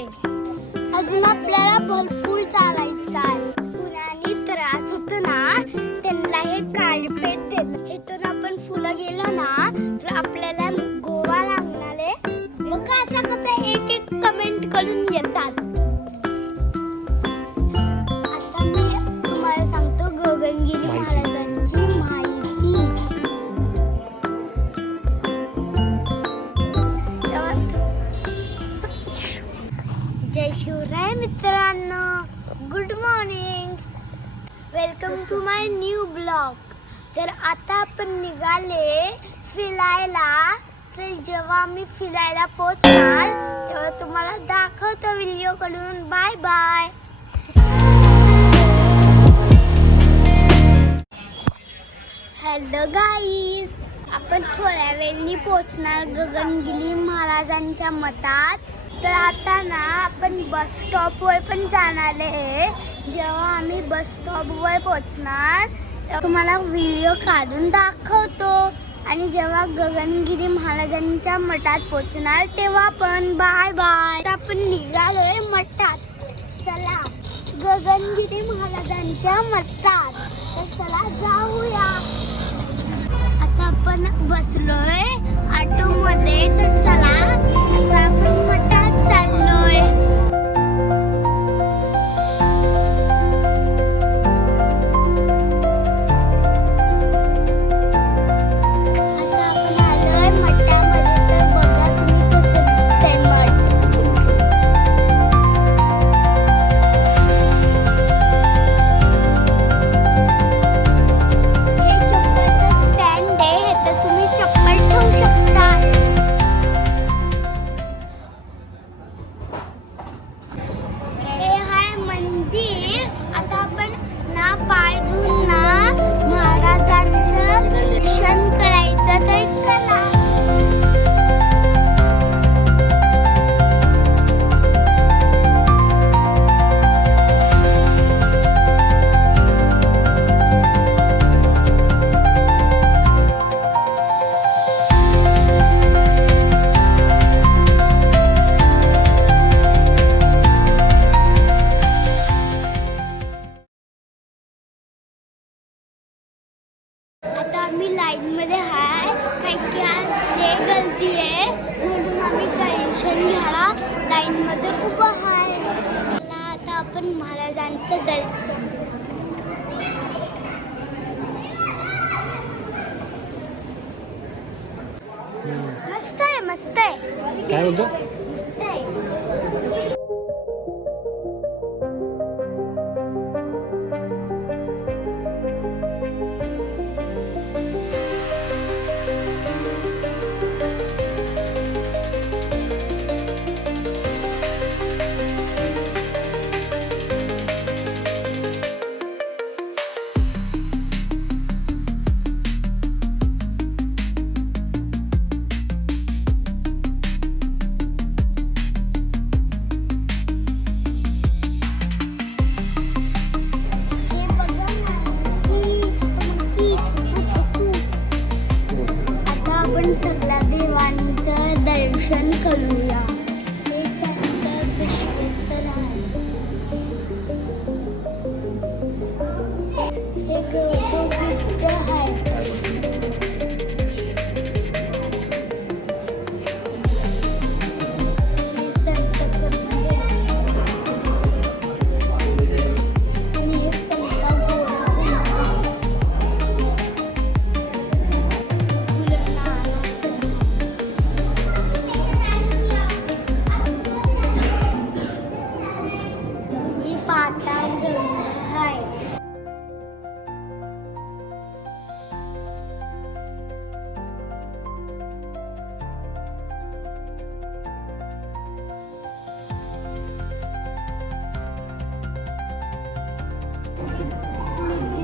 अजून आपल्याला भरपूर चालायचं आहे. पुण्याने त्रास होतो ना, त्यांना हे कार्पेट देत. इथून आपण फुलं गेलो ना तर आपल्याला गोवा लागणार आहे. मग असं कसं एक एक कमेंट करून येतात. आता मी तुम्हाला सांगतो गगनगिरी महाराजांची माहिती. जय शिवराय मित्रांनो, good morning, welcome to my new blog. तर आता आपण निघाले फिरायला. तर जेव्हा मी फिरायला पोहोचणार तेव्हा तुम्हाला दाखवतो व्हिडिओ कडून. Bye bye. हॅलो गाईज, आपण थोड्या वेळाने पोहोचणार गगनगिरी महाराजांच्या मठात. तर आता ना आपण बस स्टॉपवर पण जाणार आहे. जेव्हा आम्ही बस स्टॉपवर पोहोचणार तेव्हा तुम्हाला व्हिडिओ काढून दाखवतो. आणि जेव्हा गगनगिरी महाराजांच्या मठात पोहोचणार तेव्हा पण. Bye bye. आपण निघालोय मठात. चला गगनगिरी महाराजांच्या मठात. तर चला जाऊया. आता आपण बसलोय ऑटोमध्ये. तर चला आता आपण मठात चाललोय. आता आपण आलोय मठामध्ये. तर बघा तुम्ही कसं दिसतंय मठ. हे चप्पलचं स्टँड आहे. तर तुम्ही चप्पल ठेवू शकता. हे आहे मंदिर. आता आपण ना पाय धुवून ना महाराजांचं दर्शन करायचं. तर चला. आता आम्ही लाईन मध्ये आहे. कारण की आज लय गर्दी आहे म्हणून आम्ही दर्शन घ्यायला लाईन मध्ये उभं आहे. आता आपण महाराजांचं दर्शन. मस्त आहे, मस्त आहे. काय बोलतो? मस्त आहे. हे बघा ना, की आता आपण सगळ्या देवांचं दर्शन करूया. हे संत विश्वेश्वर आहे. हे गौतम आहे. हे संत कबीर आहे. आणि हे संत गोरा आहे. ही पाटांगण आहे.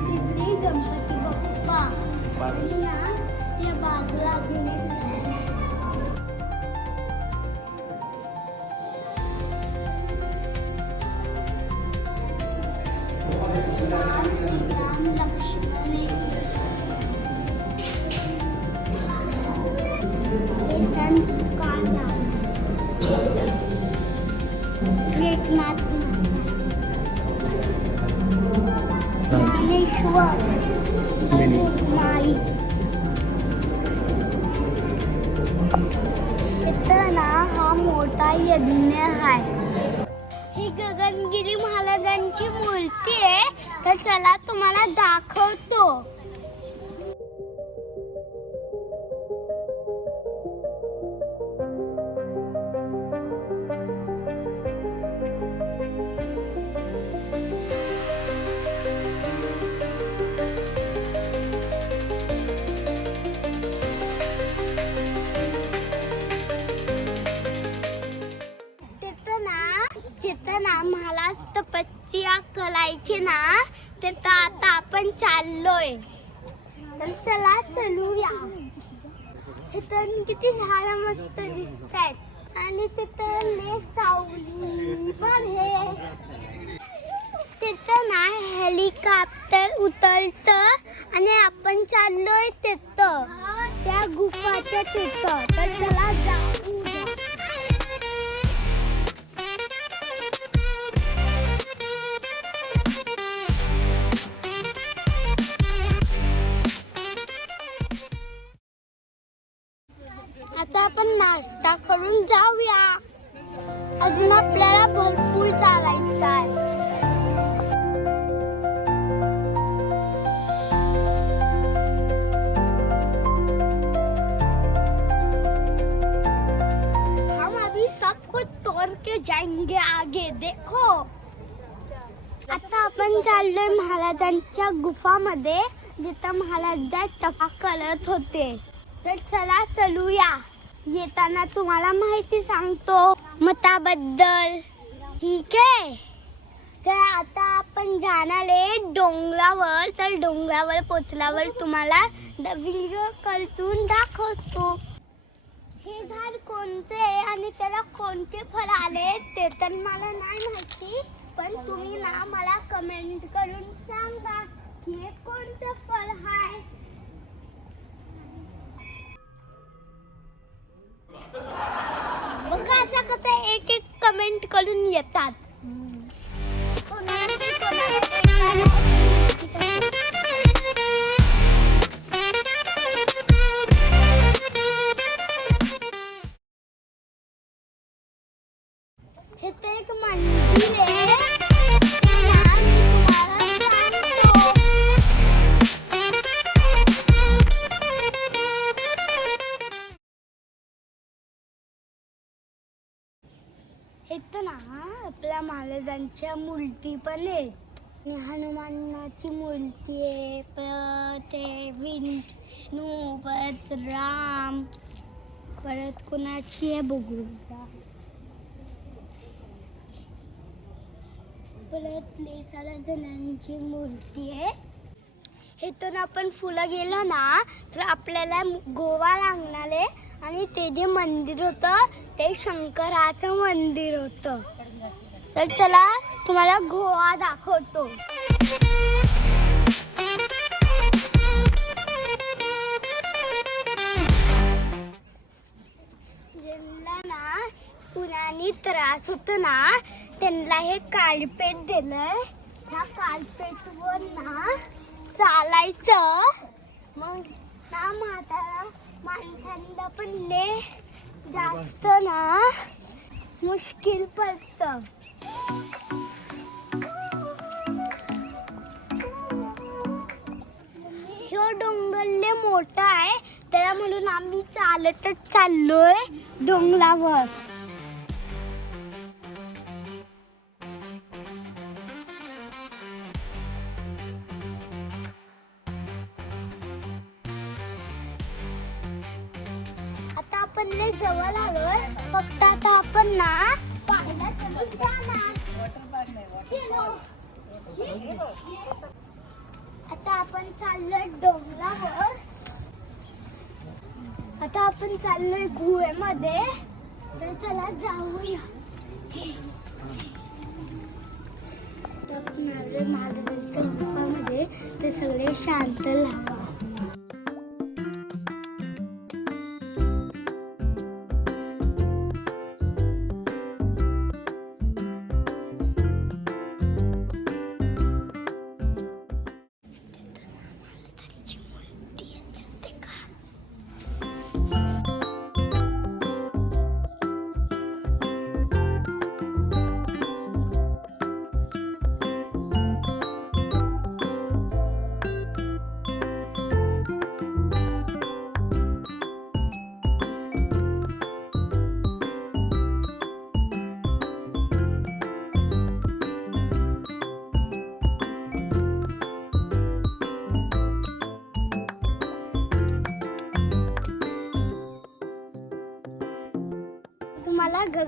सिद्धी गणपती बाप्पा. आणि ना त्या बाजूला अजून एक राम, श्रीराम, लक्ष्मण आहे. हे संत तुकाराम. एकनाथ ज्ञानेश्वर माई. इथं ना हा मोठा यज्ञ आहे. ही गगनगिरी महाराजांची मूर्ती आहे. तर चला तुम्हाला दाखवतो. तिथं ना मला तपस्या करायची ना, तिथं आता आपण चाललोय. तर चला चलूया. इथं किती झाडं मस्त दिसत आहेत आणि तिथं सावली पण आहे. तिथं ना हेलिकॉप्टर उतरतं आणि आपण चाललोय तिथं त्या गुफाच्या तिथं. तर चला जाऊ. आता आपण नाश्ता करून जाऊया. अजून आपल्याला भरपूर चालायचं आहे. हम अभी सब कुछ तोड़ के जाएंगे आगे, देखो. आता आपण चाललोय महाराजांच्या गुफामध्ये, जिथं महाराज तपा करत होते. तर चला चलूया. येताना तुम्हाला माहिती सांगतो मताबद्दल, ठीक आहे. तर आता आपण जाणार आहे डोंगरावर. तर डोंगरावर पोचल्यावर तुम्हाला व्हिडिओ कॉलतून दाखवतो. हे झाड कोणते आणि त्याला कोणते फळ आले ते तर मला नाही माहिती, पण तुम्ही ना मला कमेंट करून सांगा की हे कोणतं फळ आहे. बघा असं कसं एक एक कमेंट करून येतात. हे तर एक मंदिर आहे. इथं ना आपल्या महाराजांच्या मूर्ती पण आहे. हनुमानाची मूर्ती आहे, परत विष्णू, परत राम, परत कोणाची आहे बघू, परत साऱ्या जणांची मूर्ती आहे. इथून आपण फुलं गेलो ना तर आपल्याला गोवा लागणार आहे. आणि ते जे मंदिर होतं ते शंकराचं मंदिर होतं. तर चला तुम्हाला गोवा दाखवतो. ज्यांना ना पुराणी त्रास होतो ना त्यांना हे कार्पेट दिलंय. ह्या कार्पेटवर ना चालायचं. मग ना माणसांना पण लय जास्त ना मुश्किल पडतं. ह्यो डोंगर लय मोठा आहे, त्याला म्हणून आम्ही चालतच चाललोय डोंगरावर. आता आपण लय जवळ आलोय. फक्त आता आपण ना पाहायला चलून जाणार. आता आपण चाललोय डोंगरावर. आता आपण चाललोय गुहेमध्ये. तर चला जाऊया. महाराजांच्या गुफामध्ये ते सगळे शांत राहा.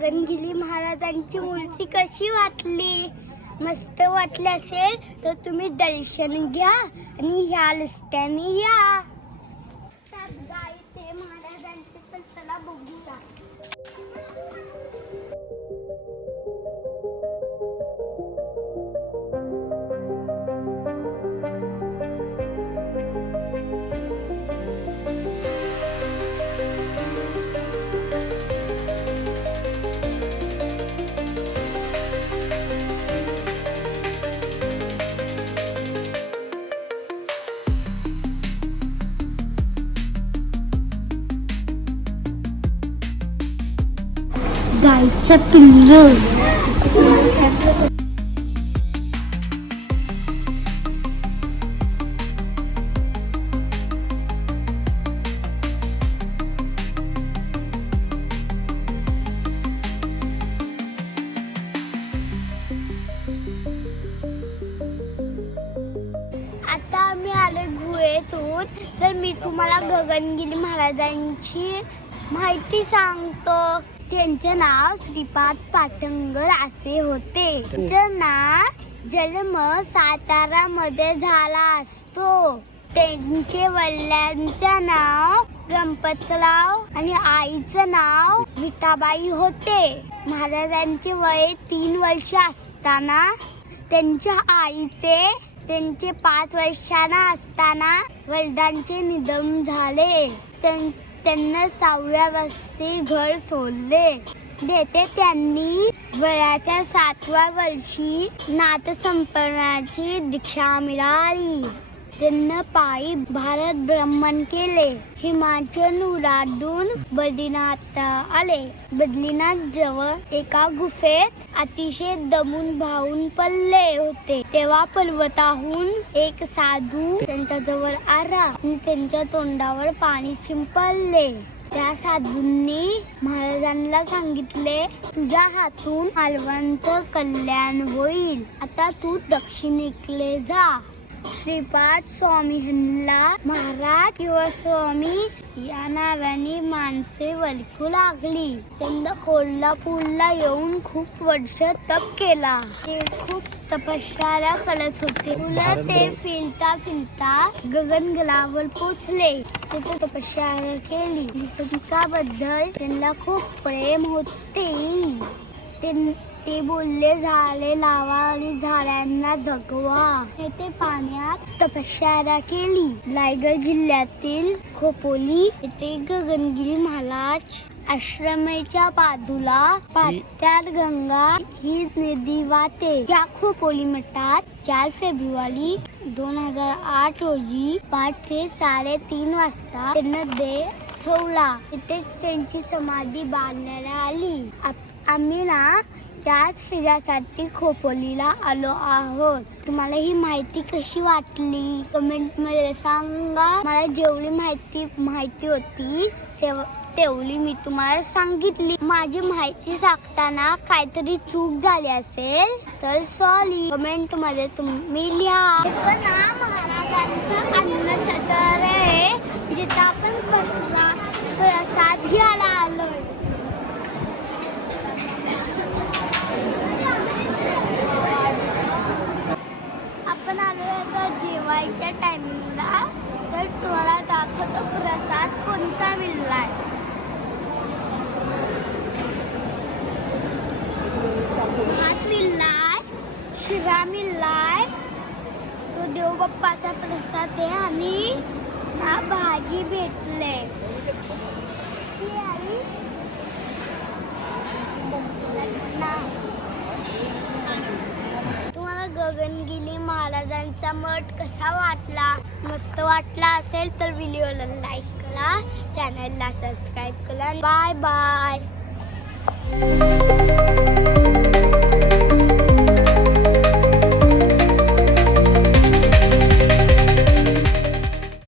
गगनगिरी महाराजांची मूर्ती कशी वाटली? मस्त वाटली असेल तर तुम्ही दर्शन घ्या आणि ह्या रस्त्याने या. गाय ते महाराजांचे पण चला बघूया. गायचा पिल्लू. आता आम्ही आलो गुहेतून. तर मी तुम्हाला गगनगिरी महाराजांची माहिती सांगतो. त्यांचे नाव श्रीपाद पाटणकर असे होते. त्यांचं नाव जन्म सातारामध्ये झाला असतो. त्यांचे वडिलांचं नाव गणपतराव आणि आईचं नाव विठाबाई होते. महाराजांचे वय 3 वर्ष असताना त्यांच्या आईचे त्यांचे 5 वर्षांना असताना वडिलांचे निधन झाले. त्यांना 6व्या वर्षी घर सोडले. तेथे त्यांनी वयाच्या 7व्या वर्षी नाथसंप्रदायाची दीक्षा मिळाली. त्यांना पायी भारत भ्रमण केले. हिमाचल ओलांडून बद्रीनाथ आले. बद्रीनाथ जवळ एका गुफेत अतिशय दमून भावून पडले होते. तेव्हा पर्वताहून एक साधू त्यांच्या जवळ आला आणि त्यांच्या तोंडावर पाणी शिंपडले. त्या साधूंनी महाराजांना सांगितले, तुझ्या हातून मालवांचं कल्याण होईल. आता तू दक्षिणेकडे जा. श्रीपाद स्वामींना महाराज किंवा स्वामी या नावाने माणसे वळखू लागली. त्यांना कोल्हापूरला येऊन खूप वर्ष तप केला. ते खूप तपश्चर्या करत होते. तुला ते फिरता फिरता गगनगडावर पोचले. तिथे तपश्चर्या केली. निसर्गाबद्दल त्यांना खूप प्रेम होते. ते बोलले, झाडे लावा आणि झाडांना जगवा. येथे पाण्यात तपश्चर्या केली. रायगड जिल्ह्यातील खोपोली येथे गगनगिरी महाराज आश्रमाच्या बाजूला पाताळ गंगा ही नदी वाहते. या खोपोली मठात 4 फेब्रुवारी 2008 रोजी 5 ते 3:30 वाजता त्यांना देह ठेवला. तिथेच त्यांची समाधी बांधण्यात आली. आम्ही ना त्याच ह्याच्यासाठी खोपोलीला आलो आहोत. तुम्हाला ही माहिती कशी वाटली कमेंट मध्ये सांगा. मला जेवढी माहिती होती तेवढी मी तुम्हाला सांगितली. माझी माहिती सांगताना काहीतरी चूक झाली असेल तर सॉरी. कमेंट मध्ये तुम्ही लिहा. महाराजांचं अन्नछत्र आहे जिथं आपण प्रसाद घ्यायला आलोय. आपण आलो जेवायच्या टायमिंगला. तर तुम्हाला दाखवतो प्रसाद कोणता मिळालाय. भात मिळालाय, शिरा मिळालाय. तो देवबाप्पाचा प्रसाद आहे. आणि ना भाजी भेटले. तुम्हाला गगनगिरी महाराजांचा मठ कसा वाटला? मस्त वाटला असेल तर व्हिडिओला लाईक करा, चॅनलला सबस्क्राईब करा. Bye bye.